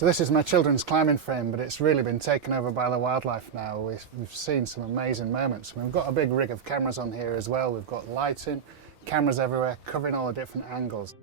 So this is my children's climbing frame, but it's really been taken over by the wildlife now. We've seen some amazing moments. We've got a big rig of cameras on here as well. We've got lighting, cameras everywhere, covering all the different angles.